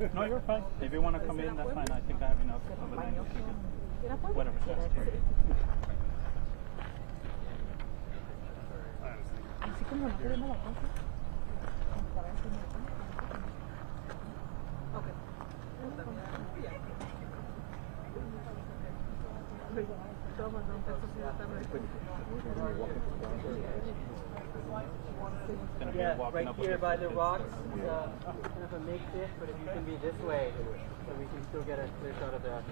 No, you're fine. If you want to come in, that's fine. I think I have enough. Whatever. Así como no queremos la cosa. Okay. Yeah, right here by the rocks, kind of a makeshift, but if you can be this way, so we can still get a clear shot of that.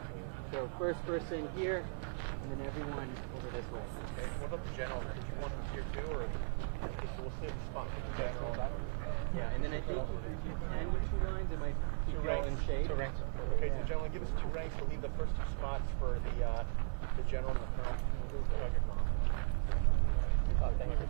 So first person here, and then everyone over this way. Okay, what about the general? Did you want them here too, or we'll save the spot for the general? Yeah, and then I think if you can with two lines, it might keep you all in shape. Two ranks. Okay, so gentlemen, give us two ranks. We'll leave the first two spots for the general and the colonel. Thank you.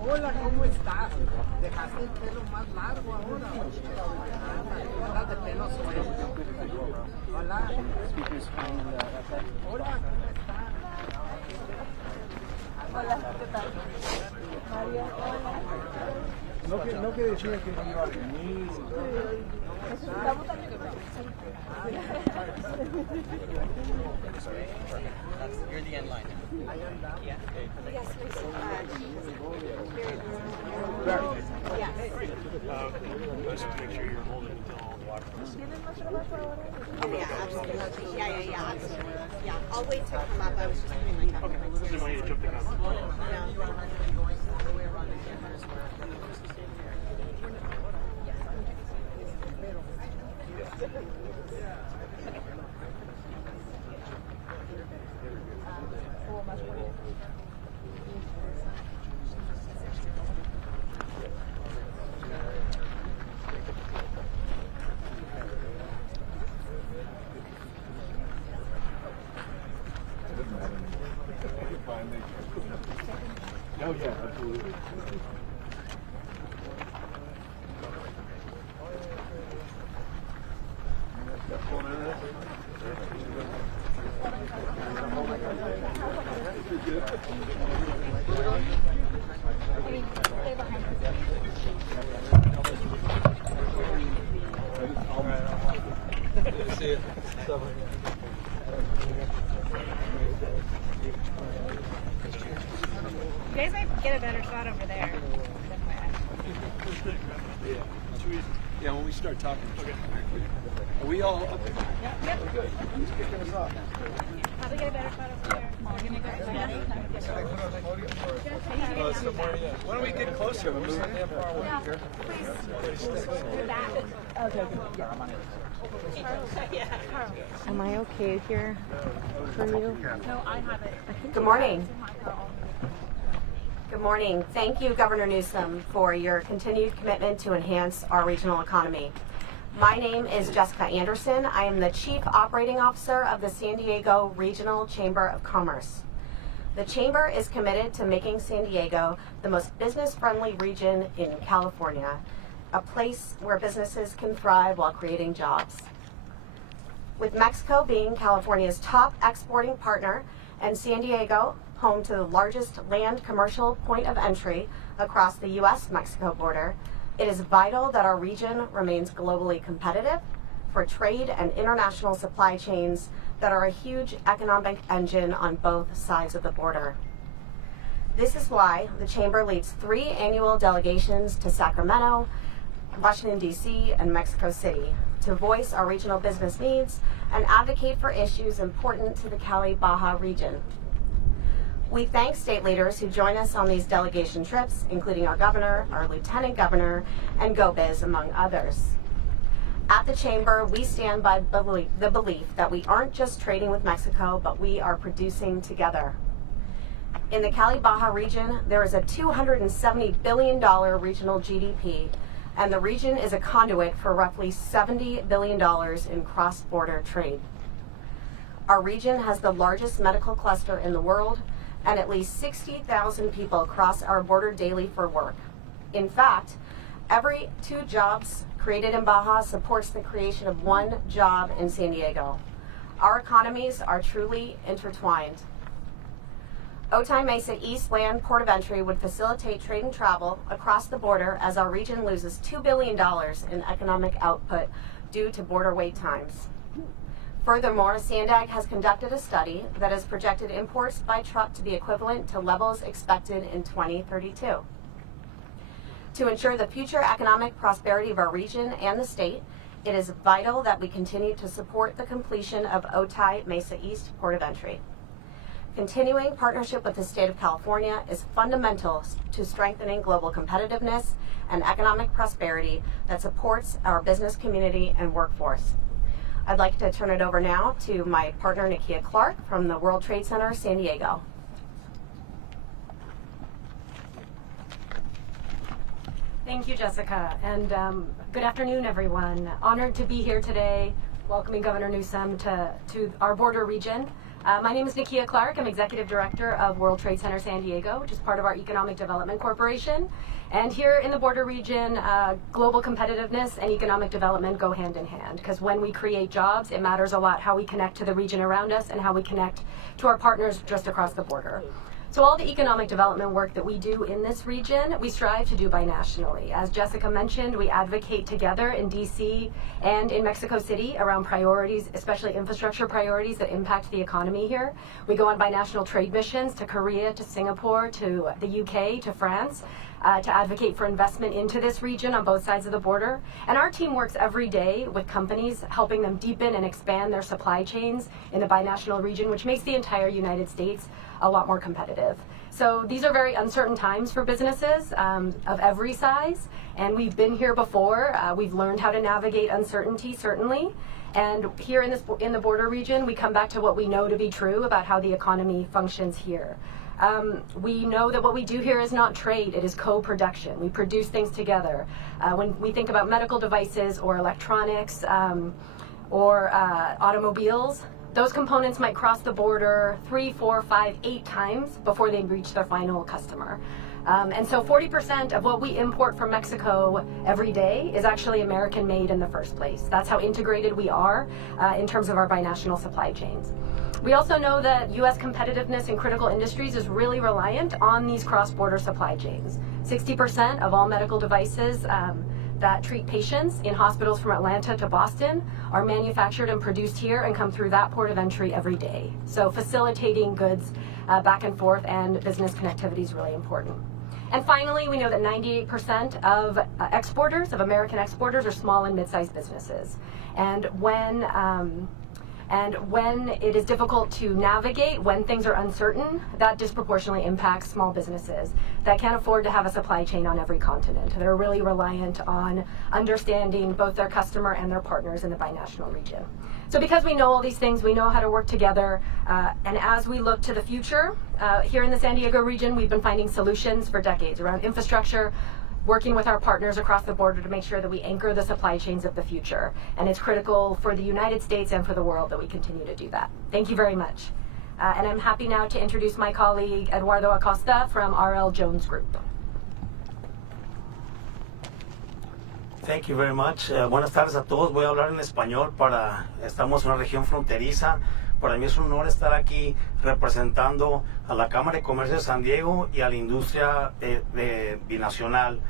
Hola, ¿cómo estás? Dejaste el pelo más largo ahora. Estás de pelo suelto. Hola. Hola, ¿cómo estás? Hola, ¿qué tal? María, hola. No que decía que no iba a venir. Necesitamos también. You're the end line. Yes, please. Yes. Just make sure you're holding until all the water comes. Oh yeah, absolutely. Yeah, absolutely. Yeah, I'll wait to come up. I was just doing like that. Okay, then why you jump the gun? Oh yeah, absolutely. See it. You guys might get a better shot over there. Yeah, too easy. Yeah, when we start talking. Okay. Are we all up? Yep. Who's kicking us off? How do we get a better shot over here? We're gonna go Why don't we get closer? We're moving damn far away. Here. Am I okay here for you? No, I have it. Good morning. Good morning. Thank you, Governor Newsom, for your continued commitment to enhance our regional economy. My name is Jessica Anderson. I am the Chief Operating Officer of the San Diego Regional Chamber of Commerce. The Chamber is committed to making San Diego the most business-friendly region in California, a place where businesses can thrive while creating jobs. With Mexico being California's top exporting partner and San Diego home to the largest land commercial point of entry across the U.S. Mexico border, it is vital that our region remains globally competitive for trade and international supply chains that are a huge economic engine on both sides of the border. This is why the Chamber leads 3 annual delegations to Sacramento, Washington, D.C., and Mexico City to voice our regional business needs and advocate for issues important to the Cali-Baja region. We thank state leaders who join us on these delegation trips, including our governor, our lieutenant governor, and GoBiz, among others. At the Chamber, we stand by the belief that we aren't just trading with Mexico, but we are producing together. In the Cali-Baja region, there is a $270 billion regional GDP, and the region is a conduit for roughly $70 billion in cross-border trade. Our region has the largest medical cluster in the world, and at least 60,000 people cross our border daily for work. In fact, every 2 jobs created in Baja supports the creation of 1 job in San Diego. Our economies are truly intertwined. Otai Mesa East Land Port of Entry would facilitate trade and travel across the border as our region loses $2 billion in economic output due to border wait times. Furthermore, Sandag has conducted a study that has projected imports by truck to be equivalent to levels expected in 2032. To ensure the future economic prosperity of our region and the state, it is vital that we continue to support the completion of Otai Mesa East Port of Entry. Continuing partnership with the state of California is fundamental to strengthening global competitiveness and economic prosperity that supports our business community and workforce. I'd like to turn it over now to my partner, Nakia Clark, from the World Trade Center, San Diego. Thank you, Jessica, and good afternoon, everyone. Honored to be here today, welcoming Governor Newsom to our border region. My name is Nakia Clark. I'm Executive Director of World Trade Center San Diego, which is part of our Economic Development Corporation. And here in the border region, global competitiveness and economic development go hand in hand, because when we create jobs, it matters a lot how we connect to the region around us and how we connect to our partners just across the border. So all the economic development work that we do in this region, we strive to do binationally. As Jessica mentioned, we advocate together in DC and in Mexico City around priorities, especially infrastructure priorities that impact the economy here. We go on binational trade missions to Korea, to Singapore, to the UK, to France, to advocate for investment into this region on both sides of the border. And our team works every day with companies, helping them deepen and expand their supply chains in the binational region, which makes the entire United States a lot more competitive. So these are very uncertain times for businesses of every size, and we've been here before. We've learned how to navigate uncertainty, certainly. And here in the border region, we come back to what we know to be true about how the economy functions here. We know that what we do here is not trade, it is co-production. We produce things together. When we think about medical devices or electronics or automobiles, those components might cross the border 3, 4, 5, 8 times before they reach their final customer. And so 40% of what we import from Mexico every day is actually American made in the first place. That's how integrated we are in terms of our binational supply chains. We also know that U.S. competitiveness in critical industries is really reliant on these cross-border supply chains. 60% of all medical devices that treat patients in hospitals from Atlanta to Boston are manufactured and produced here and come through that port of entry every day. So facilitating goods back and forth and business connectivity is really important. And finally, we know that 98% of exporters, of American exporters, are small and mid-sized businesses. And when it is difficult to navigate, when things are uncertain, that disproportionately impacts small businesses that can't afford to have a supply chain on every continent. They're really reliant on understanding both their customer and their partners in the binational region. So because we know all these things, we know how to work together, and as we look to the future, here in the San Diego region, we've been finding solutions for decades around infrastructure, working with our partners across the border to make sure that we anchor the supply chains of the future. And it's critical for the United States and for the world that we continue to do that. Thank you very much. And I'm happy now to introduce my colleague, Eduardo Acosta from R.L. Jones Group. Thank you very much. Buenas tardes a todos. Voy a hablar en español estamos en una región fronteriza. Para mí es un honor estar aquí representando a la Cámara de Comercio de San Diego y a la industria binacional.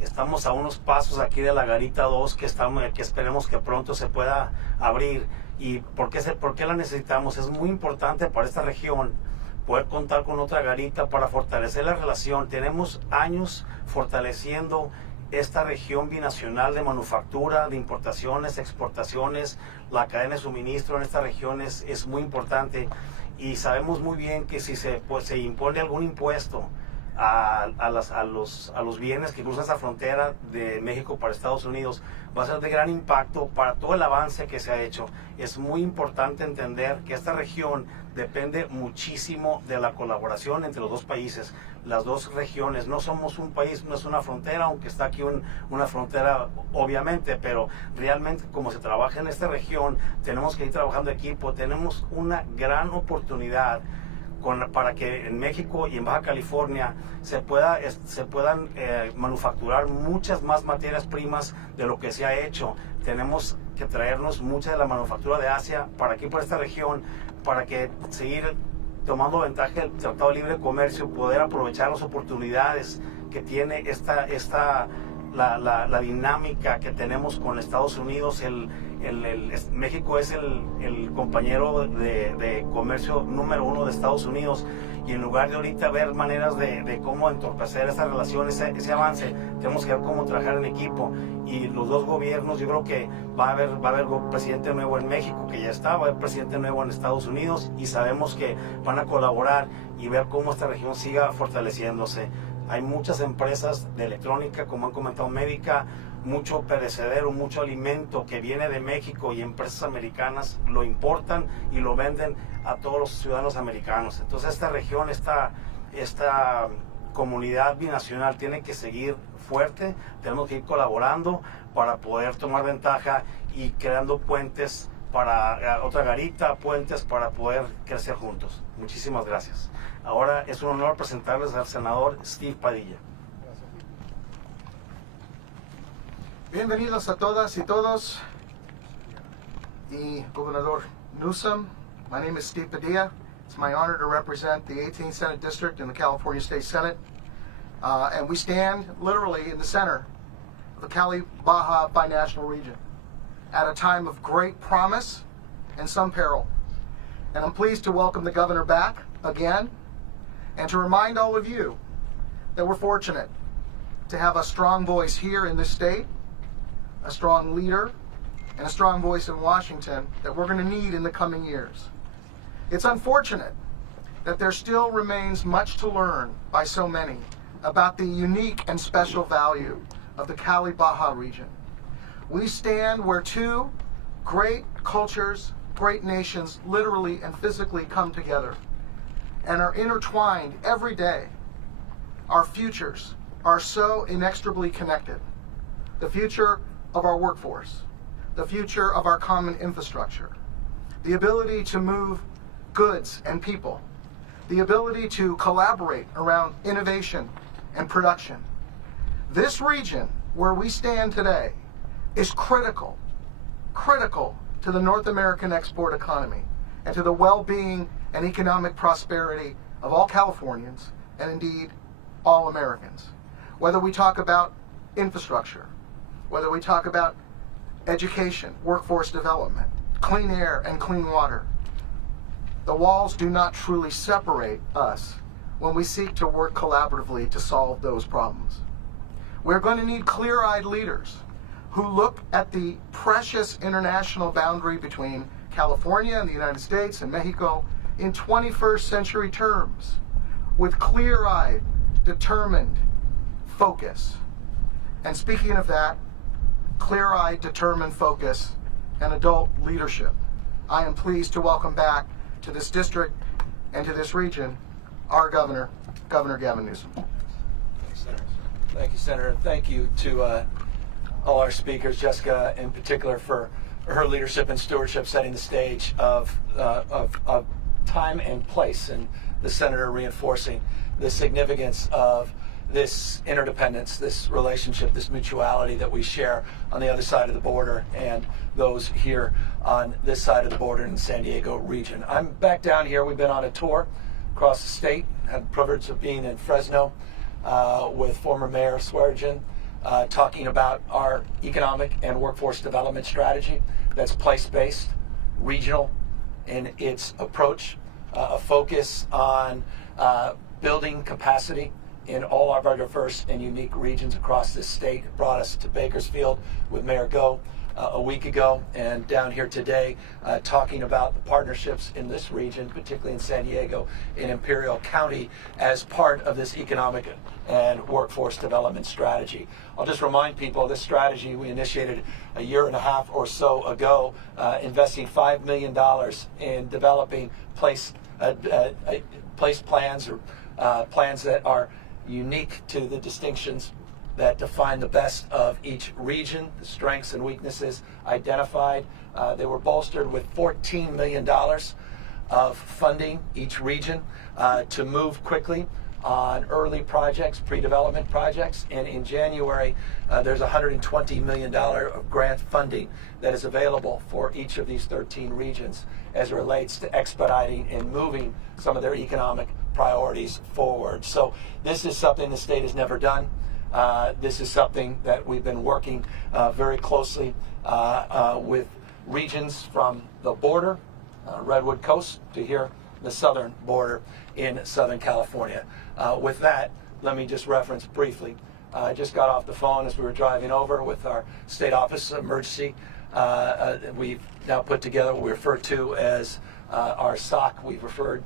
Estamos a unos pasos aquí de la Garita 2 que esperemos que pronto se pueda abrir. ¿Y por qué la necesitamos? Es muy importante para esta región poder contar con otra garita para fortalecer la relación. Tenemos años fortaleciendo esta región binacional de manufactura, de importaciones, exportaciones. La cadena de suministro en esta región es muy importante y sabemos muy bien que si se impone algún impuesto a los bienes que cruzan esa frontera de México para Estados Unidos, va a ser de gran impacto para todo el avance que se ha hecho. Es muy importante entender que esta región depende muchísimo de la colaboración entre los dos países, las dos regiones. No somos un país, no es una frontera, aunque está aquí una frontera obviamente, pero realmente como se trabaja en esta región, tenemos que ir trabajando equipo, tenemos una gran oportunidad para que en México y en Baja California se puedan manufacturar muchas más materias primas de lo que se ha hecho. Tenemos que traernos mucha de la manufactura de Asia para aquí, por esta región, para que seguir tomando ventaja del Tratado de Libre Comercio, poder aprovechar las oportunidades que tiene la dinámica que tenemos con Estados Unidos. México es el compañero de comercio número 1 de Estados Unidos, y en lugar de ahorita ver maneras de cómo entorpecer esa relación, ese avance, tenemos que ver cómo trabajar en equipo. Y los dos gobiernos, yo creo que va a haber presidente nuevo en México, que ya está, va a haber presidente nuevo en Estados Unidos, y sabemos que van a colaborar y ver cómo esta región siga fortaleciéndose. Hay muchas empresas de electrónica, como han comentado, médica, mucho perecedero, mucho alimento que viene de México, y empresas americanas lo importan y lo venden a todos los ciudadanos americanos. Entonces esta región, esta comunidad binacional tiene que seguir fuerte, tenemos que ir colaborando para poder tomar ventaja y creando puentes para otra garita, puentes para poder crecer juntos. Muchísimas gracias. Ahora es un honor presentarles al senador Steve Padilla. Bienvenidos a todas y todos. Y Gobernador Newsom, my name is Steve Padilla. It's my honor to represent the 18th Senate District in the California State Senate. And we stand literally in the center of the Cali-Baja Binational region at a time of great promise and some peril. And I'm pleased to welcome the governor back again, and to remind all of you that we're fortunate to have a strong voice here in this state, a strong leader, and a strong voice in Washington that we're going to need in the coming years. It's unfortunate that there still remains much to learn by so many about the unique and special value of the Cali-Baja region. We stand where two great cultures, great nations literally and physically come together and are intertwined every day. Our futures are so inextricably connected. The future of our workforce, the future of our common infrastructure, the ability to move goods and people, the ability to collaborate around innovation and production. This region where we stand today is critical to the North American export economy and to the well-being and economic prosperity of all Californians and indeed all Americans. Whether we talk about infrastructure, whether we talk about education, workforce development, clean air and clean water, the walls do not truly separate us when we seek to work collaboratively to solve those problems. We're going to need clear-eyed leaders who look at the precious international boundary between California and the United States and Mexico in 21st century terms, with clear-eyed, determined focus. And speaking of that, clear-eyed, determined focus and adult leadership, I am pleased to welcome back to this district and to this region our Governor Gavin Newsom. Thank you, Senator. Thank you to all our speakers, Jessica in particular, for her leadership and stewardship, setting the stage of time and place, and the Senator reinforcing the significance of this interdependence, this relationship, this mutuality that we share on the other side of the border and those here on this side of the border in the San Diego region. I'm back down here. We've been on a tour across the state, had the privilege of being in Fresno with former Mayor Swearengin, talking about our economic and workforce development strategy that's place-based, regional in its approach, a focus on building capacity in all of our diverse and unique regions across this state. It brought us to Bakersfield with Mayor Go a week ago, and down here today talking about the partnerships in this region, particularly in San Diego, in Imperial County, as part of this economic and workforce development strategy. I'll just remind people, this strategy we initiated a year and a half or so ago, investing $5 million in developing place plans, or plans that are unique to the distinctions that define the best of each region, the strengths and weaknesses identified. They were bolstered with $14 million of funding each region to move quickly on early projects, pre-development projects. And in January, there's $120 million of grant funding that is available for each of these 13 regions as it relates to expediting and moving some of their economic priorities forward. So this is something the state has never done. This is something that we've been working very closely with regions from the border, Redwood Coast, to here, the southern border in Southern California. With that, let me just reference briefly. I just got off the phone as we were driving over with our State Office of Emergency. We've now put together what we refer to as our SOC. We've referred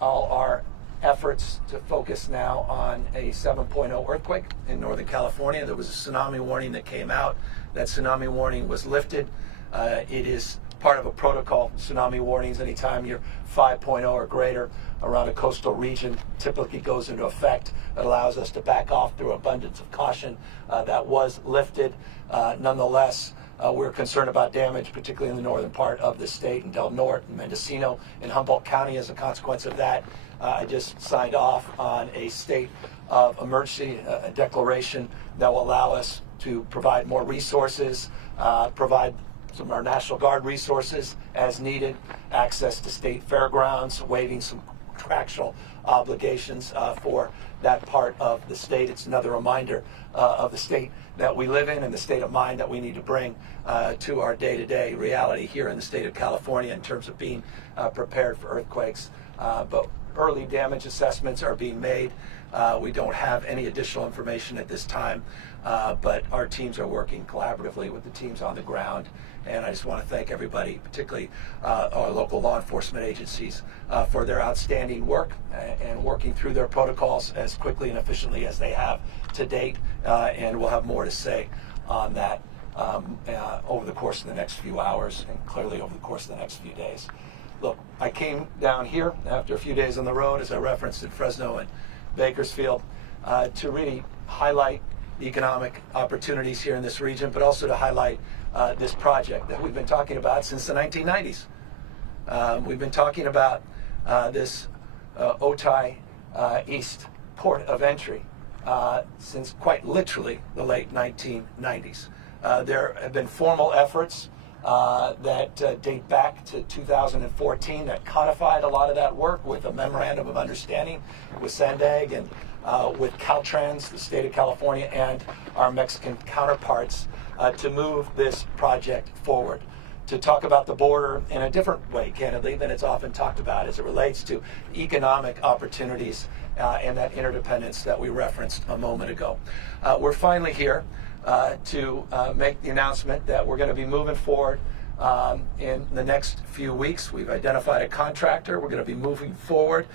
all our efforts to focus now on a 7.0 earthquake in Northern California. There was a tsunami warning that came out. That tsunami warning was lifted. It is part of a protocol. Tsunami warnings, anytime you're 5.0 or greater around a coastal region, typically goes into effect. It allows us to back off through abundance of caution. That was lifted. Nonetheless, we're concerned about damage, particularly in the northern part of the state, in Del Norte and Mendocino and Humboldt County. As a consequence of that, I just signed off on a state of emergency, a declaration that will allow us to provide more resources, provide some of our National Guard resources as needed, access to state fairgrounds, waiving some contractual obligations for that part of the state. It's another reminder of the state that we live in and the state of mind that we need to bring to our day-to-day reality here in the state of California in terms of being prepared for earthquakes. But early damage assessments are being made. We don't have any additional information at this time, but our teams are working collaboratively with the teams on the ground. And I just want to thank everybody, particularly our local law enforcement agencies, for their outstanding work and working through their protocols as quickly and efficiently as they have to date. And we'll have more to say on that over the course of the next few hours and clearly over the course of the next few days. Look, I came down here after a few days on the road, as I referenced in Fresno and Bakersfield, to really highlight the economic opportunities here in this region, but also to highlight this project that we've been talking about since the 1990s. We've been talking about this Otai East port of entry since quite literally the late 1990s. There have been formal efforts that date back to 2014 that codified a lot of that work with a memorandum of understanding with Sandag and with Caltrans, the state of California, and our Mexican counterparts to move this project forward. to talk about the border in a different way, candidly, than it's often talked about as it relates to economic opportunities and that interdependence that we referenced a moment ago. We're finally here to make the announcement that we're going to be moving forward in the next few weeks. We've identified a contractor. We're going to be moving forward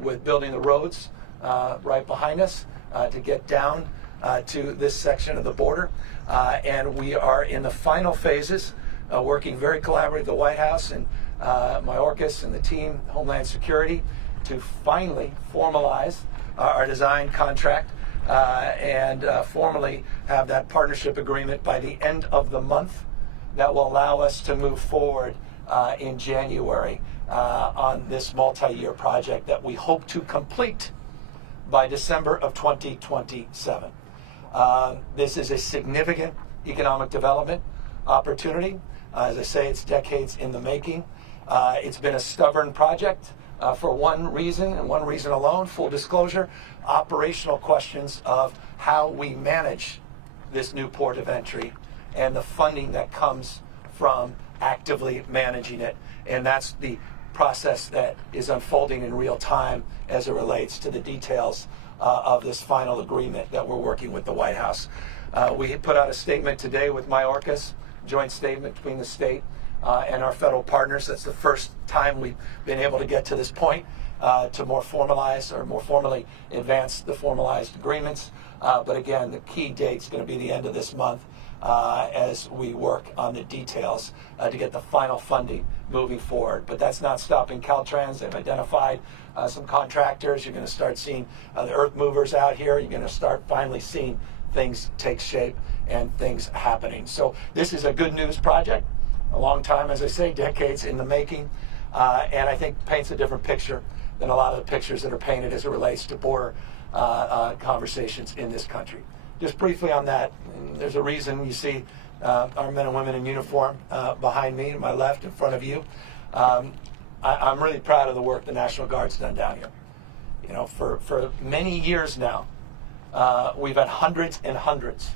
with building the roads right behind us to get down to this section of the border. And we are in the final phases, working very collaboratively with the White House and Mayorkas and the team, Homeland Security, to finally formalize our design contract and formally have that partnership agreement by the end of the month that will allow us to move forward in January on this multi-year project that we hope to complete by December of 2027. This is a significant economic development opportunity. As I say, it's decades in the making. It's been a stubborn project for one reason and one reason alone, full disclosure, operational questions of how we manage this new port of entry and the funding that comes from actively managing it. And that's the process that is unfolding in real time as it relates to the details of this final agreement that we're working with the White House. We put out a statement today with Mayorkas, joint statement between the state and our federal partners. That's the first time we've been able to get to this point to more formalize or more formally advance the formalized agreements. But again, the key date's going to be the end of this month as we work on the details to get the final funding moving forward. But that's not stopping Caltrans. They've identified some contractors. You're going to start seeing the earth movers out here. You're going to start finally seeing things take shape and things happening. So this is a good news project. A long time, as I say, decades in the making, and I think paints a different picture than a lot of the pictures that are painted as it relates to border conversations in this country. Just briefly on that, there's a reason you see our men and women in uniform behind me, to my left, in front of you. I'm really proud of the work the National Guard's done down here. You know, for many years now, we've had hundreds and hundreds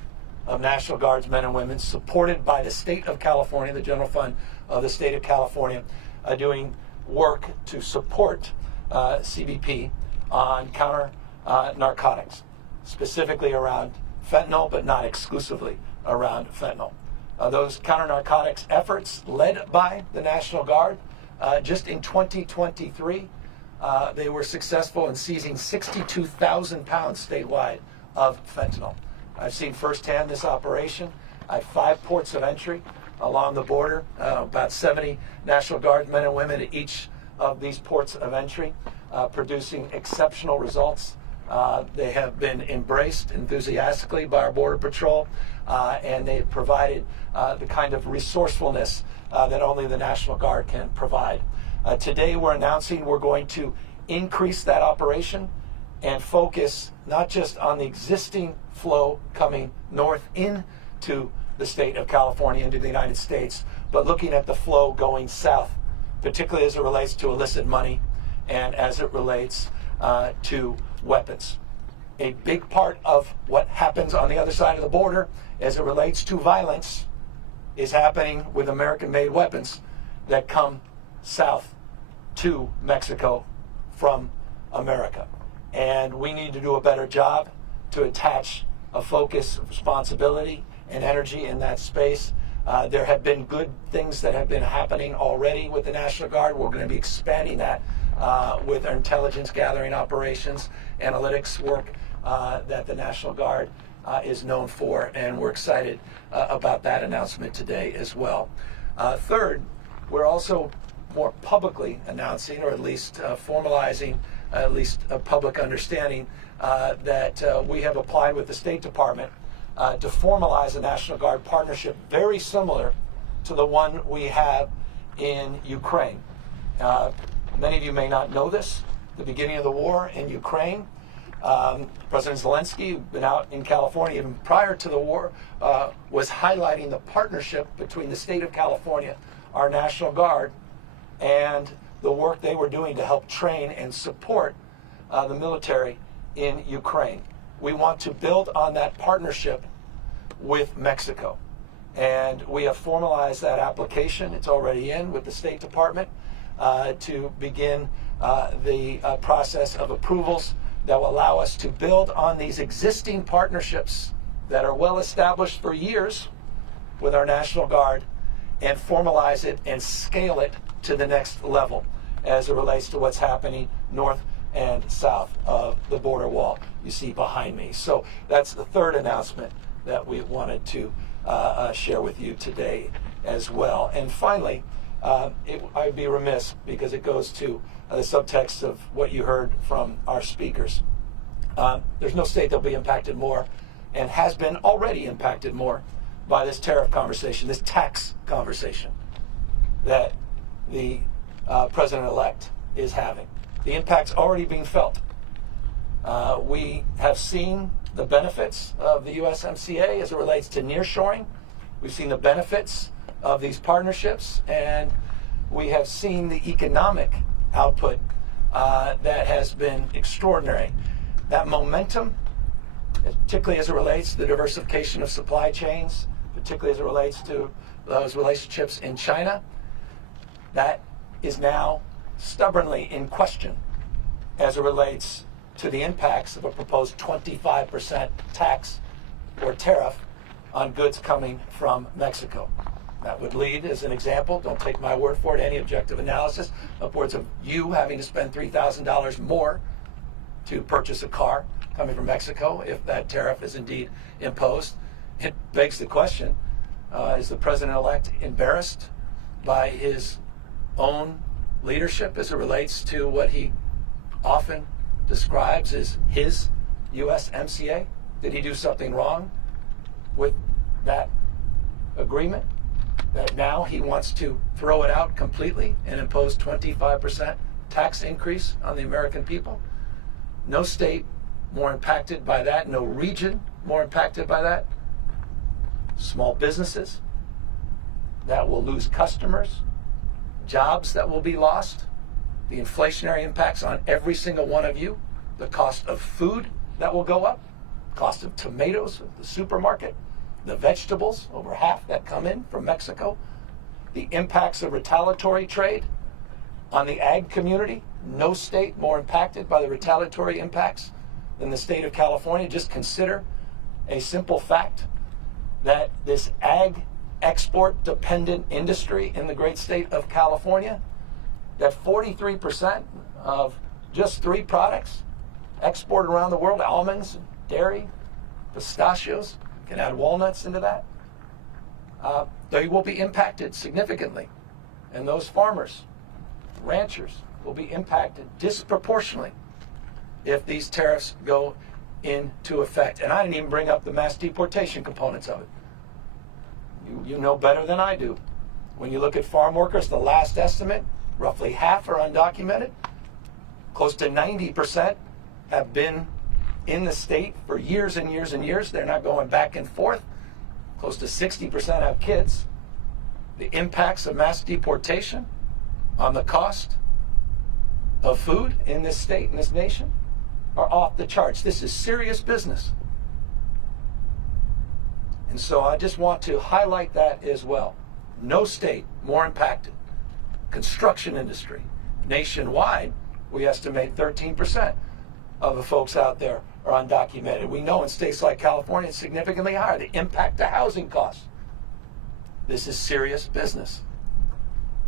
of National Guards men and women supported by the state of California, the general fund of the state of California, doing work to support CBP on counter narcotics, specifically around fentanyl, but not exclusively around fentanyl. Those counter narcotics efforts led by the National Guard, just in 2023, they were successful in seizing 62,000 pounds statewide of fentanyl. I've seen firsthand this operation. I have 5 ports of entry along the border, about 70 National Guard men and women at each of these ports of entry, producing exceptional results. They have been embraced enthusiastically by our Border Patrol, and they've provided the kind of resourcefulness that only the National Guard can provide. Today we're announcing we're going to increase that operation and focus not just on the existing flow coming north into the state of California, into the United States, but looking at the flow going south, particularly as it relates to illicit money and as it relates to weapons. A big part of what happens on the other side of the border as it relates to violence is happening with American-made weapons that come south to Mexico from America. And we need to do a better job to attach a focus of responsibility and energy in that space. There have been good things that have been happening already with the National Guard. We're going to be expanding that with our intelligence gathering operations, analytics work that the National Guard is known for, and we're excited about that announcement today as well. Third, we're also more publicly announcing, or at least formalizing, at least a public understanding that we have applied with the State Department to formalize a National Guard partnership very similar to the one we have in Ukraine. Many of you may not know this. The beginning of the war in Ukraine, President Zelensky, who'd been out in California even prior to the war, was highlighting the partnership between the state of California, our National Guard, and the work they were doing to help train and support the military in Ukraine. We want to build on that partnership with Mexico. And we have formalized that application. It's already in with the State Department to begin the process of approvals that will allow us to build on these existing partnerships that are well established for years with our National Guard and formalize it and scale it to the next level as it relates to what's happening north and south of the border wall you see behind me. So that's the third announcement that we wanted to share with you today as well. And finally, I'd be remiss because it goes to the subtext of what you heard from our speakers. There's no state that'll be impacted more and has been already impacted more by this tariff conversation, this tax conversation that the president-elect is having. The impact's already being felt. We have seen the benefits of the USMCA as it relates to nearshoring. We've seen the benefits of these partnerships, and we have seen the economic output that has been extraordinary. That momentum, particularly as it relates to the diversification of supply chains, particularly as it relates to those relationships in China, that is now stubbornly in question as it relates to the impacts of a proposed 25% tax or tariff on goods coming from Mexico. That would lead, as an example, don't take my word for it, any objective analysis, upwards of you having to spend $3,000 more to purchase a car coming from Mexico if that tariff is indeed imposed. It begs the question, is the president-elect embarrassed by his own leadership as it relates to what he often describes as his USMCA? Did he do something wrong with that agreement that now he wants to throw it out completely and impose 25% tax increase on the American people? No state more impacted by that, no region more impacted by that. Small businesses that will lose customers, jobs that will be lost, the inflationary impacts on every single one of you, the cost of food that will go up, cost of tomatoes at the supermarket, the vegetables, over half that come in from Mexico, the impacts of retaliatory trade on the ag community. No state more impacted by the retaliatory impacts than the state of California. Just consider a simple fact that this ag export dependent industry in the great state of California, that 43% of just 3 products exported around the world, almonds, dairy, pistachios, you can add walnuts into that, they will be impacted significantly. And those farmers, ranchers, will be impacted disproportionately if these tariffs go into effect. And I didn't even bring up the mass deportation components of it. You know better than I do. When you look at farm workers, the last estimate, roughly half are undocumented. Close to 90% have been in the state for years and years and years. They're not going back and forth. Close to 60% have kids. The impacts of mass deportation on the cost of food in this state, in this nation, are off the charts. This is serious business. And so I just want to highlight that as well. No state more impacted. Construction industry. Nationwide, we estimate 13% of the folks out there are undocumented. We know in states like California it's significantly higher. The impact to housing costs. This is serious business.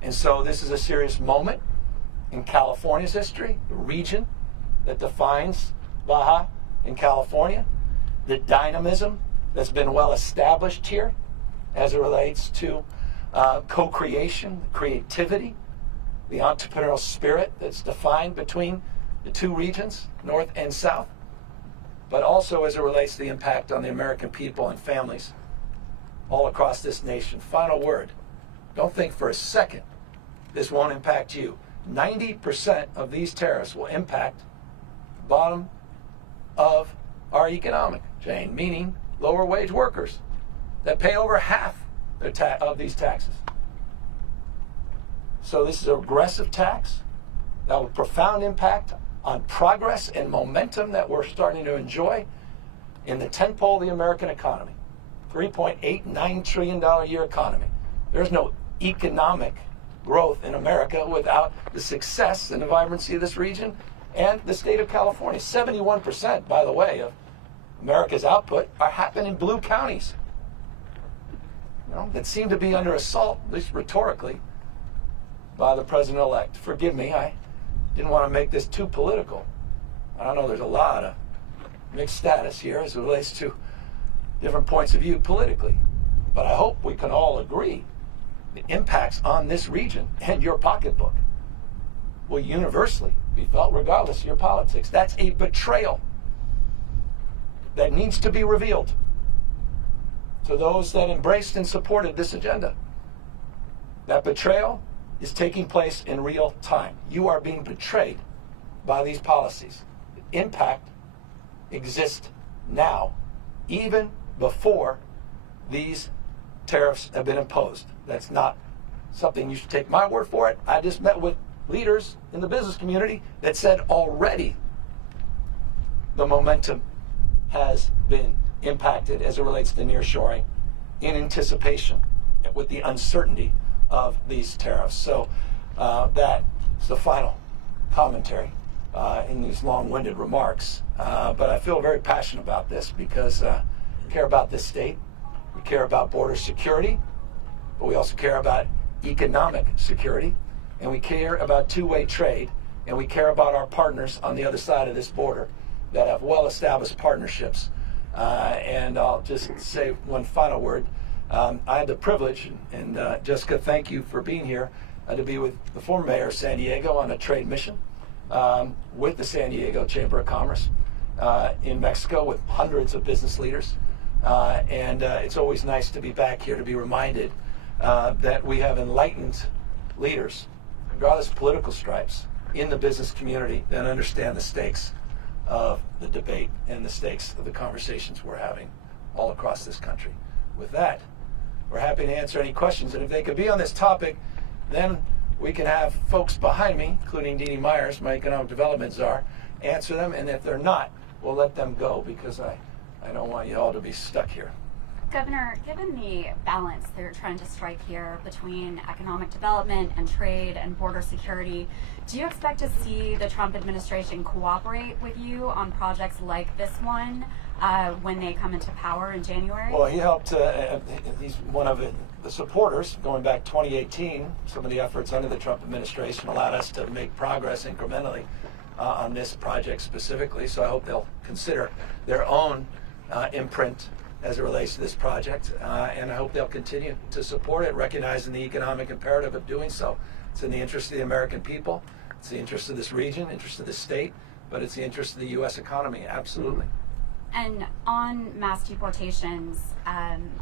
And so this is a serious moment in California's history, the region that defines Baja in California, the dynamism that's been well established here as it relates to co-creation, creativity, the entrepreneurial spirit that's defined between the 2 regions, north and south, but also as it relates to the impact on the American people and families all across this nation. Final word, don't think for a second this won't impact you. 90% of these tariffs will impact the bottom of our economic chain, meaning lower wage workers that pay over half of these taxes. So this is an aggressive tax that will have profound impact on progress and momentum that we're starting to enjoy in the tentpole of the American economy. $3.89 trillion a year economy. There's no economic growth in America without the success and the vibrancy of this region and the state of California. 71%, by the way, of America's output are happening in blue counties, that seem to be under assault, at least rhetorically, by the president-elect. Forgive me, I didn't want to make this too political. I don't know, there's a lot of mixed status here as it relates to different points of view politically. But I hope we can all agree the impacts on this region and your pocketbook will universally be felt regardless of your politics. That's a betrayal that needs to be revealed to those that embraced and supported this agenda. That betrayal is taking place in real time. You are being betrayed by these policies. The impact exists now, even before these tariffs have been imposed. That's not something you should take my word for it. I just met with leaders in the business community that said already the momentum has been impacted as it relates to nearshoring in anticipation with the uncertainty of these tariffs. So that is the final commentary in these long-winded remarks. But I feel very passionate about this because we care about this state, we care about border security, but we also care about economic security, and we care about two-way trade, and we care about our partners on the other side of this border that have well-established partnerships. And I'll just say one final word. I had the privilege, and Jessica, thank you for being here, to be with the former mayor of San Diego on a trade mission with the San Diego Chamber of Commerce in Mexico with hundreds of business leaders. And it's always nice to be back here to be reminded that we have enlightened leaders, regardless of political stripes, in the business community that understand the stakes of the debate and the stakes of the conversations we're having all across this country. With that, we're happy to answer any questions, and if they could be on this topic, then we can have folks behind me, including Dee Dee Myers, my economic development czar, answer them, and if they're not, we'll let them go because I don't want you all to be stuck here. Governor, given the balance that you're trying to strike here between economic development and trade and border security, do you expect to see the Trump administration cooperate with you on projects like this one when they come into power in January? Well, he helped, he's one of the supporters, going back 2018, some of the efforts under the Trump administration allowed us to make progress incrementally on this project specifically, so I hope they'll consider their own imprint as it relates to this project, and I hope they'll continue to support it, recognizing the economic imperative of doing so. It's in the interest of the American people, it's the interest of this region, interest of this state, but it's the interest of the U.S. economy, absolutely. And on mass deportations,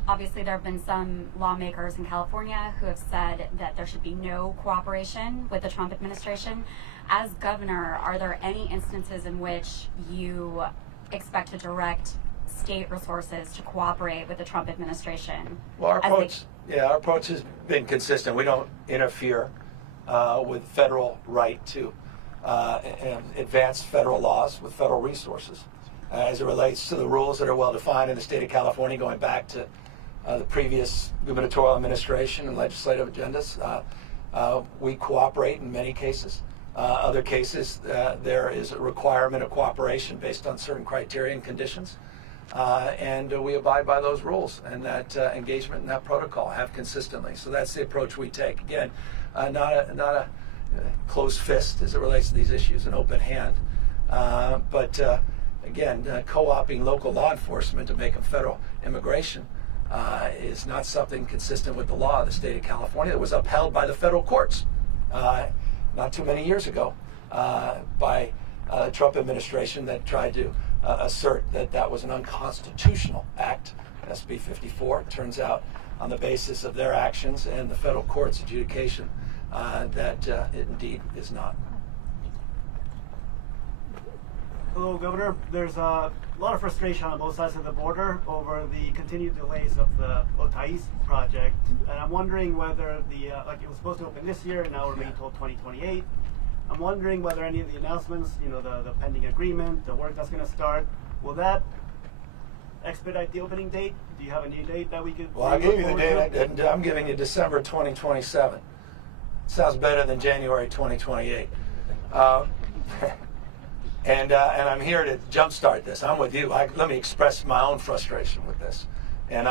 obviously there have been some lawmakers in California who have said that there should be no cooperation with the Trump administration. As governor, are there any instances in which you expect to direct state resources to cooperate with the Trump administration? Well, our approach has been consistent. We don't interfere with federal right to advance federal laws with federal resources. As it relates to the rules that are well defined in the state of California, going back to the previous gubernatorial administration and legislative agendas, we cooperate in many cases. Other cases, there is a requirement of cooperation based on certain criteria and conditions. And we abide by those rules and that engagement and that protocol have consistently. So that's the approach we take. Again, not a closed fist as it relates to these issues, an open hand. But again, co-opting local law enforcement to make them federal immigration is not something consistent with the law of the state of California. It was upheld by the federal courts not too many years ago by the Trump administration that tried to assert that that was an unconstitutional act, SB 54. It turns out on the basis of their actions and the federal court's adjudication that it indeed is not. Hello, Governor. There's a lot of frustration on both sides of the border over the continued delays of the Otai project, and I'm wondering whether like it was supposed to open this year, and now we're being told 2028. I'm wondering whether any of the announcements, the pending agreement, the work that's going to start, will that expedite the opening date? Do you have a new date that we could? Well, I gave you the date, and I'm giving you December 2027. Sounds better than January 2028. And I'm here to jumpstart this. I'm with you. Let me express my own frustration with this. And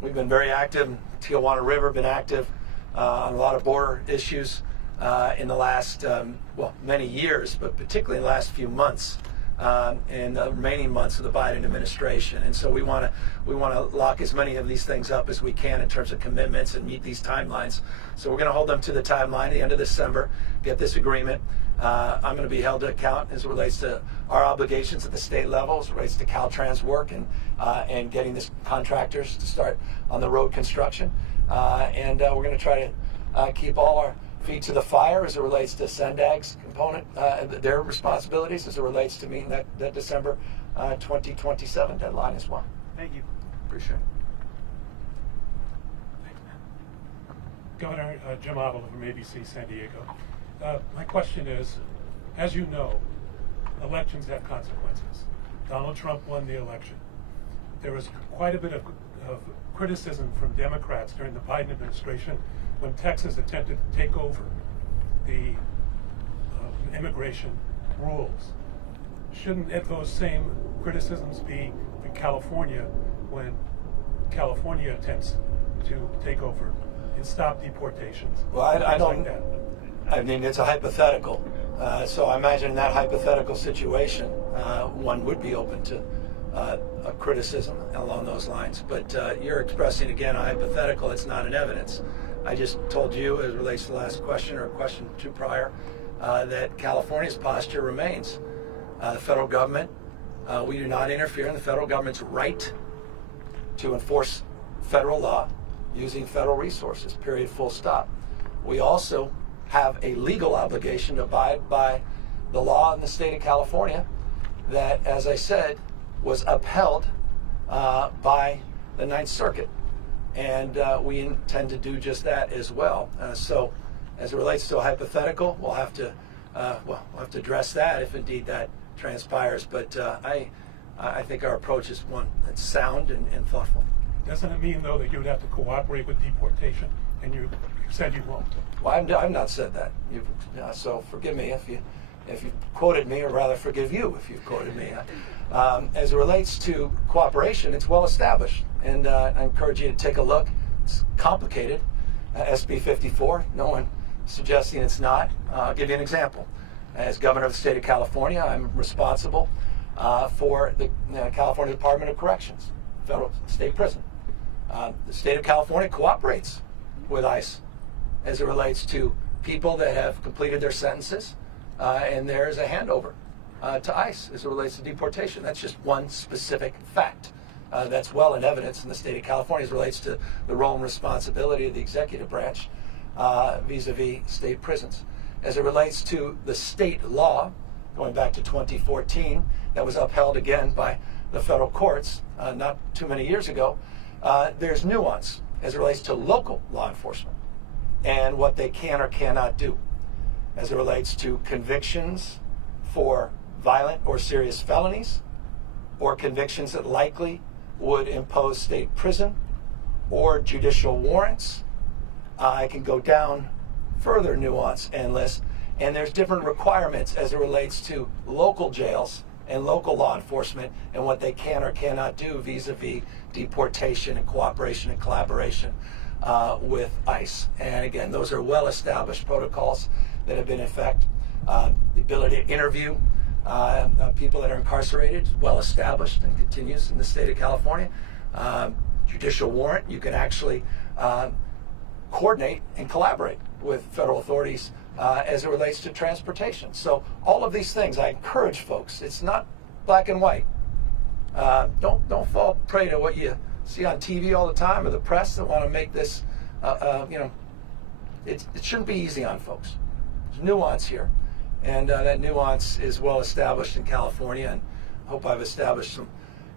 we've been very active. Tijuana River been active on a lot of border issues in the last many years, but particularly in the last few months. In the remaining months of the Biden administration, and so we want to lock as many of these things up as we can in terms of commitments and meet these timelines. So we're going to hold them to the timeline at the end of December, get this agreement. I'm going to be held to account as it relates to our obligations at the state level, as it relates to Caltrans work and getting this contractors to start on the road construction. And we're going to try to keep all our feet to the fire as it relates to SENDAG's component, their responsibilities as it relates to meeting that December 2027 deadline as well. Thank you. Appreciate it. Governor Jim Avila from ABC San Diego. My question is, as you know, elections have consequences. Donald Trump won the election. There was quite a bit of criticism from Democrats during the Biden administration when Texas attempted to take over the immigration rules. Shouldn't those same criticisms be in California when California attempts to take over and stop deportations? Well, I don't. Like that? I mean, it's a hypothetical. So I imagine in that hypothetical situation, one would be open to a criticism along those lines. But you're expressing, again, a hypothetical. It's not an evidence. I just told you, as it relates to the last question or question two prior, that California's posture remains. The federal government, we do not interfere in the federal government's right to enforce federal law using federal resources, period, full stop. We also have a legal obligation to abide by the law in the state of California that, as I said, was upheld by the Ninth Circuit. And we intend to do just that as well. So, as it relates to a hypothetical, we'll have to address that if indeed that transpires. But I think our approach is one that's sound and thoughtful. Doesn't it mean, though, that you would have to cooperate with deportation? And you said you won't. Well, I've not said that. So forgive me if you quoted me, or rather forgive you if you've quoted me. As it relates to cooperation, it's well established. And I encourage you to take a look. It's complicated. SB 54, no one suggesting it's not. I'll give you an example. As governor of the state of California, I'm responsible for the California Department of Corrections, federal state prison. The state of California cooperates with ICE as it relates to people that have completed their sentences, and there is a handover to ICE as it relates to deportation. That's just one specific fact. That's well in evidence in the state of California as it relates to the role and responsibility of the executive branch vis-a-vis state prisons. As it relates to the state law, going back to 2014, that was upheld again by the federal courts not too many years ago, there's nuance as it relates to local law enforcement and what they can or cannot do as it relates to convictions for violent or serious felonies, or convictions that likely would impose state prison or judicial warrants. I can go down further nuance and list, and there's different requirements as it relates to local jails and local law enforcement and what they can or cannot do vis-a-vis deportation and cooperation and collaboration with ICE. And again, those are well-established protocols that have been in effect. The ability to interview people that are incarcerated, well-established and continues in the state of California. Judicial warrant, you can actually coordinate and collaborate with federal authorities as it relates to transportation. So all of these things, I encourage folks, it's not black and white. Don't fall prey to what you see on TV all the time or the press that want to make this, it shouldn't be easy on folks. There's nuance here. And that nuance is well established in California, and I hope I've established some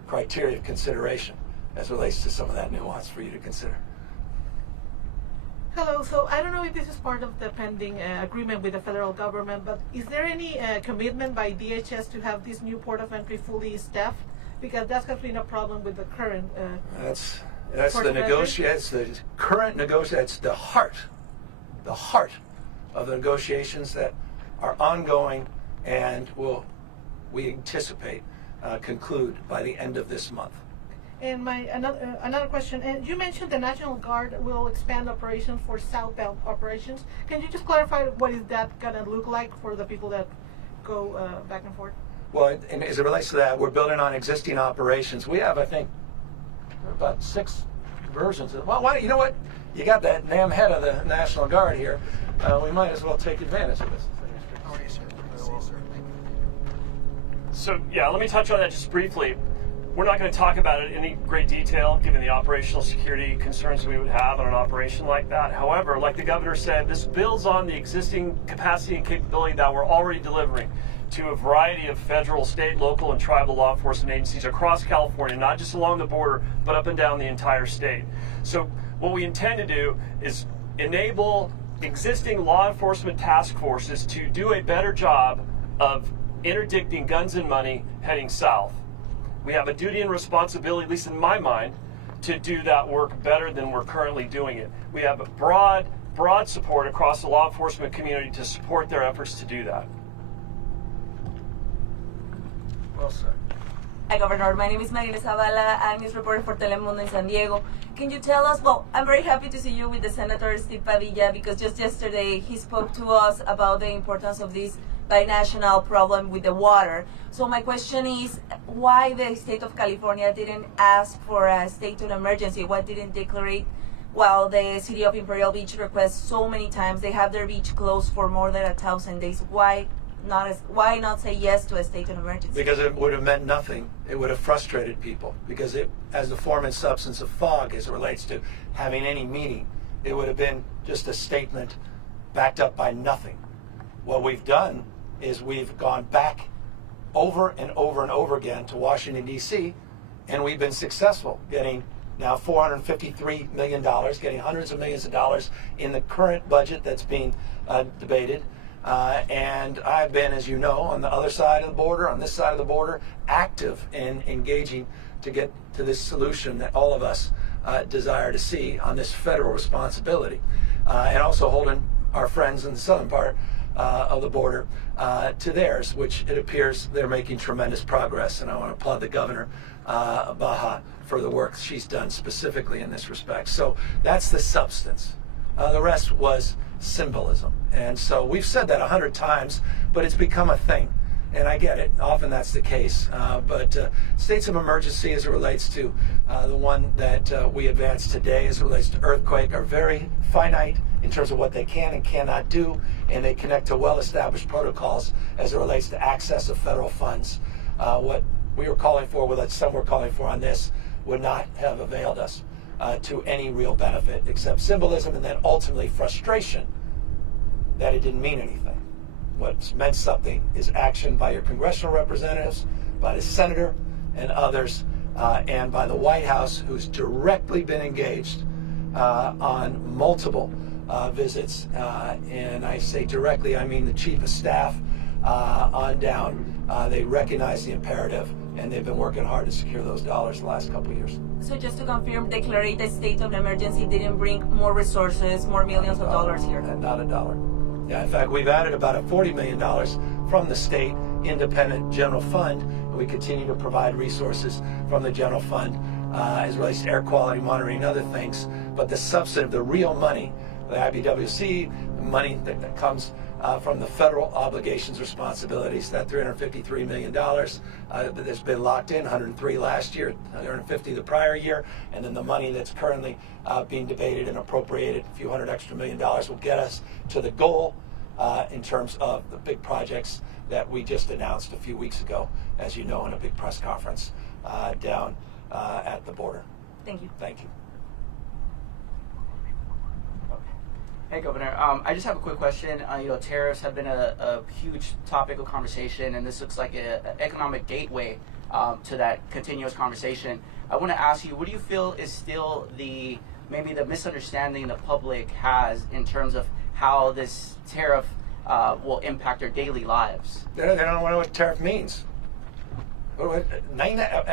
criteria of consideration as it relates to some of that nuance for you to consider. Hello, so I don't know if this is part of the pending agreement with the federal government, but is there any commitment by DHS to have this new port of entry fully staffed Because that has been a problem with the current. That's the negotiations. The current negotiations. The heart of the negotiations that are ongoing and we anticipate conclude by the end of this month. And another question. And you mentioned the National Guard will expand operations for southbound operations. Can you just clarify what is that going to look like for the people that go back and forth? Well, and as it relates to that, we're building on existing operations. We have, I think, about 6 versions of. Well, you know what? You got that damn head of the National Guard here. We might as well take advantage of this. So, yeah, let me touch on that just briefly. We're not going to talk about it in any great detail, given the operational security concerns we would have on an operation like that. However, like the governor said, this builds on the existing capacity and capability that we're already delivering to a variety of federal, state, local, and tribal law enforcement agencies across California, not just along the border, but up and down the entire state. So what we intend to do is enable existing law enforcement task forces to do a better job of interdicting guns and money heading south. We have a duty and responsibility, at least in my mind, to do that work better than we're currently doing it. We have a broad support across the law enforcement community to support their efforts to do that. Well said. Hi, Governor. My name is Marina Zavala. I'm news reporter for Telemundo in San Diego. Can you tell us, well, I'm very happy to see you with the Senator Steve Padilla because just yesterday he spoke to us about the importance of this binational problem with the water. So my question is, why the state of California didn't ask for a state of emergency? Why didn't they declare while the city of Imperial Beach requests so many times? They have their beach closed for more than 1,000 days. Why not say yes to a state of emergency? Because it would have meant nothing. It would have frustrated people. Because it, as the form and substance of fog as it relates to having any meaning, it would have been just a statement backed up by nothing. What we've done is we've gone back over and over and over again to Washington, D.C., and we've been successful getting now $453 million, getting hundreds of millions of dollars in the current budget that's being debated. And I've been, as you know, on the other side of the border, on this side of the border, active in engaging to get to this solution that all of us desire to see on this federal responsibility. And also holding our friends in the southern part of the border to theirs, which it appears they're making tremendous progress. And I want to applaud the governor, Baja, for the work she's done specifically in this respect. So that's the substance. The rest was symbolism. And so we've said that 100 times, but it's become a thing. And I get it. Often that's the case. But states of emergency as it relates to the one that we advanced today as it relates to earthquake are very finite in terms of what they can and cannot do, and they connect to well-established protocols as it relates to access of federal funds. What we were calling for, what some were calling for on this, would not have availed us to any real benefit except symbolism and then ultimately frustration that it didn't mean anything. What's meant something is action by your congressional representatives, by the senator and others, and by the White House, who's directly been engaged on multiple visits. And I say directly, I mean the chief of staff on down. They recognize the imperative, and they've been working hard to secure those dollars the last couple of years. So just to confirm, declaring the state of emergency didn't bring more resources, more millions of dollars here? Not a dollar. Yeah, in fact, we've added about $40 million from the state independent general fund, and we continue to provide resources from the general fund as it relates to air quality monitoring and other things. But the substantive, the real money, the IBWC, the money that comes from the federal obligations responsibilities, that $353 million that's been locked in, 103 last year, 150 the prior year, and then the money that's currently being debated and appropriated, a few hundred extra million dollars, will get us to the goal in terms of the big projects that we just announced a few weeks ago, as you know, in a big press conference down at the border. Thank you. Thank you. Hey, Governor. I just have a quick question. Tariffs have been a huge topic of conversation, and this looks like an economic gateway to that continuous conversation. I want to ask you, what do you feel is still maybe the misunderstanding the public has in terms of how this tariff will impact their daily lives? They don't know what tariff means. I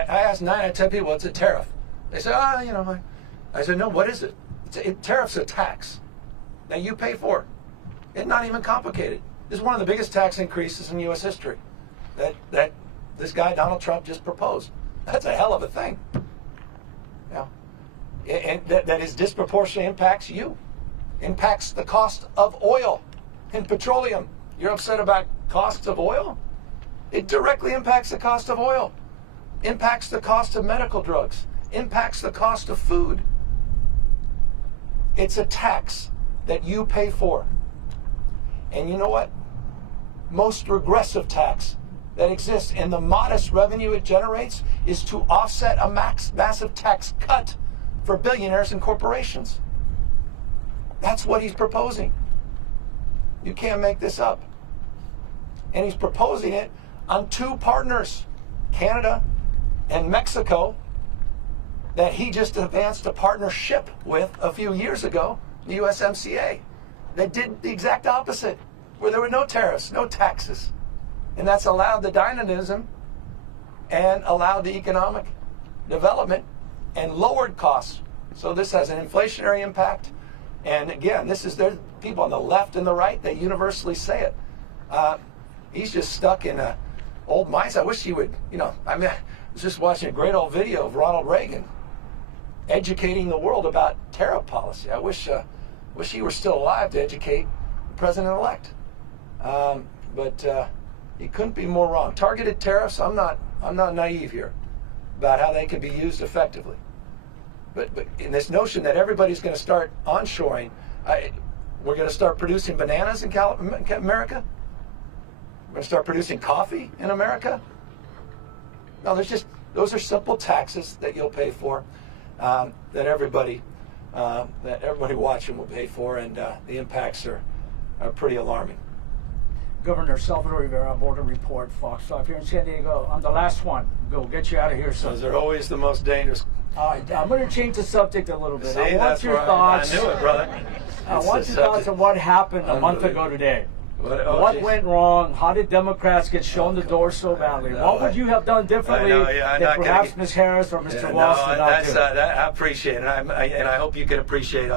asked 9 out of 10 people, what's a tariff? They say, I said, no, what is it? Tariff's a tax that you pay for. It's not even complicated. This is one of the biggest tax increases in U.S. history that this guy, Donald Trump, just proposed. That's a hell of a thing. And that is disproportionately impacts you. Impacts the cost of oil and petroleum. You're upset about costs of oil? It directly impacts the cost of oil. Impacts the cost of medical drugs. Impacts the cost of food. It's a tax that you pay for. And you know what? Most regressive tax that exists and the modest revenue it generates is to offset a massive tax cut for billionaires and corporations. That's what he's proposing. You can't make this up. And he's proposing it on 2 partners, Canada and Mexico, that he just advanced a partnership with a few years ago, the USMCA, that did the exact opposite, where there were no tariffs, no taxes. And that's allowed the dynamism and allowed the economic development and lowered costs. So this has an inflationary impact. And again, there's people on the left and the right, they universally say it. He's just stuck in a old mindset. I wish he would, I was just watching a great old video of Ronald Reagan educating the world about tariff policy. I wish he were still alive to educate the president-elect. But he couldn't be more wrong. Targeted tariffs, I'm not naive here about how they can be used effectively. But in this notion that everybody's going to start onshoring, we're going to start producing bananas in America? We're going to start producing coffee in America? No, those are simple taxes that you'll pay for, that everybody watching will pay for, and the impacts are pretty alarming. Governor Salvador Rivera, Border Report, Fox 5 here in San Diego. I'm the last one. We'll get you out of here soon. Those are always the most dangerous. I'm going to change the subject a little bit. See, I want your thoughts. I knew it, brother. I want your thoughts on what happened a month ago today. What went wrong? How did Democrats get shown the door so badly? What would you have done differently that perhaps Ms. Harris or Mr. Walsh did not do? I appreciate it, and I hope you can appreciate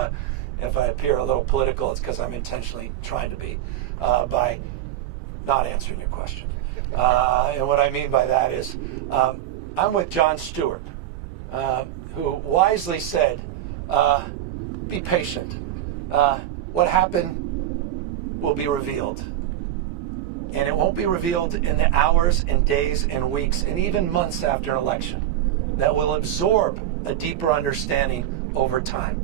if I appear a little political, it's because I'm intentionally trying to be, by not answering your question. And what I mean by that is, I'm with Jon Stewart, who wisely said, be patient. What happened will be revealed. And it won't be revealed in the hours and days and weeks and even months after an election. That will absorb a deeper understanding over time.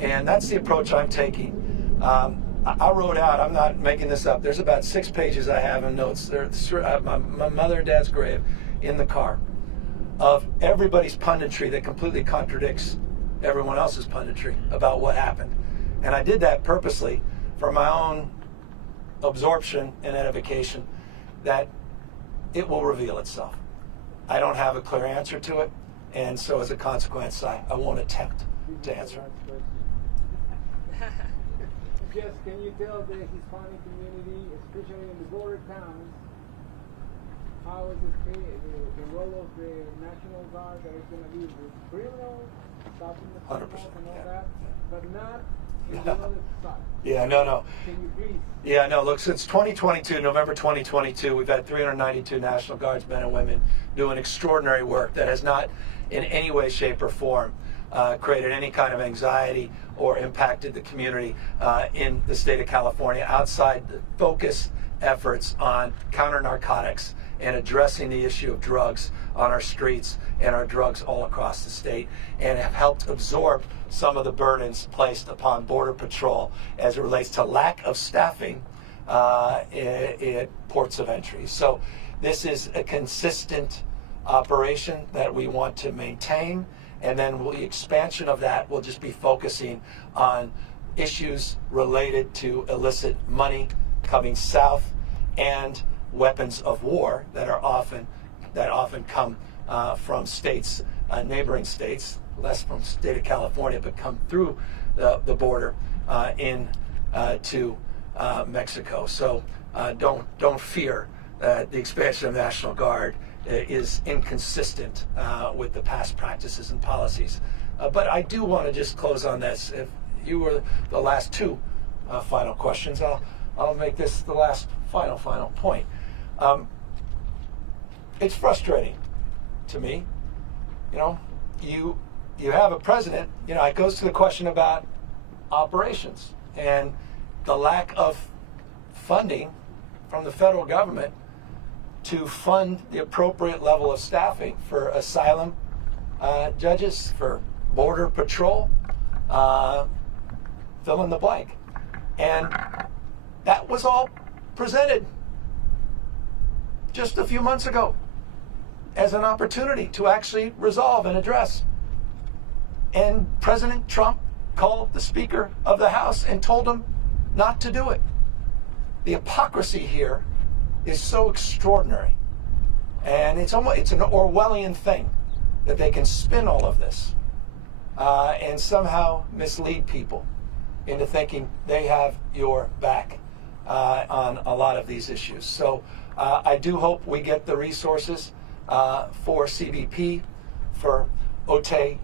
And that's the approach I'm taking. I wrote out, I'm not making this up, there's about 6 pages I have in notes. There's my mother and dad's grave in the car of everybody's punditry that completely contradicts everyone else's punditry about what happened. And I did that purposely for my own absorption and edification, that it will reveal itself. I don't have a clear answer to it, and so as a consequence, I won't attempt to answer it. Jess, can you tell the Hispanic community, especially in the border towns, how is it the role of the National Guard that is going to be with criminals, stopping the criminals and all that, but not in the other side? Yeah, no. Can you please? Yeah, no, look, since 2022, November 2022, we've had 392 National Guards men and women doing extraordinary work that has not in any way, shape, or form created any kind of anxiety or impacted the community in the state of California outside the focused efforts on counter-narcotics and addressing the issue of drugs on our streets and our drugs all across the state, and have helped absorb some of the burdens placed upon Border Patrol as it relates to lack of staffing at ports of entry. So this is a consistent operation that we want to maintain, and then the expansion of that will just be focusing on issues related to illicit money coming south and weapons of war that often come from states, neighboring states, less from the state of California, but come through the border to Mexico. So don't fear the expansion of the National Guard is inconsistent with the past practices and policies. But I do want to just close on this. If you were the last two final questions, I'll make this the last final point. It's frustrating to me. You have a president, it goes to the question about operations and the lack of funding from the federal government to fund the appropriate level of staffing for asylum judges, for border patrol, fill in the blank. And that was all presented just a few months ago as an opportunity to actually resolve and address. And President Trump called the Speaker of the House and told him not to do it. The hypocrisy here is so extraordinary. And it's an Orwellian thing that they can spin all of this and somehow mislead people into thinking they have your back on a lot of these issues. So I do hope we get the resources for CBP, for Otai,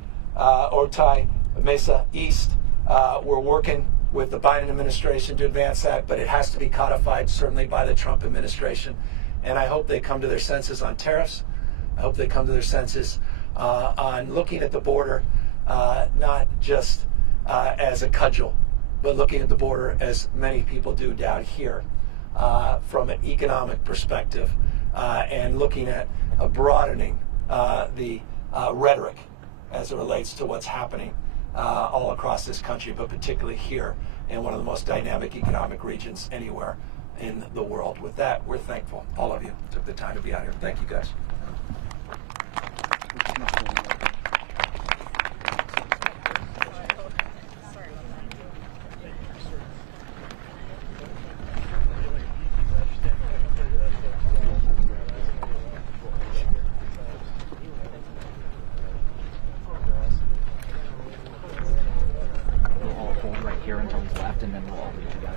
Mesa East. We're working with the Biden administration to advance that, but it has to be codified certainly by the Trump administration. And I hope they come to their senses on tariffs. I hope they come to their senses on looking at the border not just as a cudgel, but looking at the border as many people do down here from an economic perspective and looking at broadening the rhetoric as it relates to what's happening all across this country, but particularly here in one of the most dynamic economic regions anywhere in the world. With that, we're thankful. All of you took the time to be out here. Thank you, guys. We'll all hold right here until he's left, and then we'll all leave together.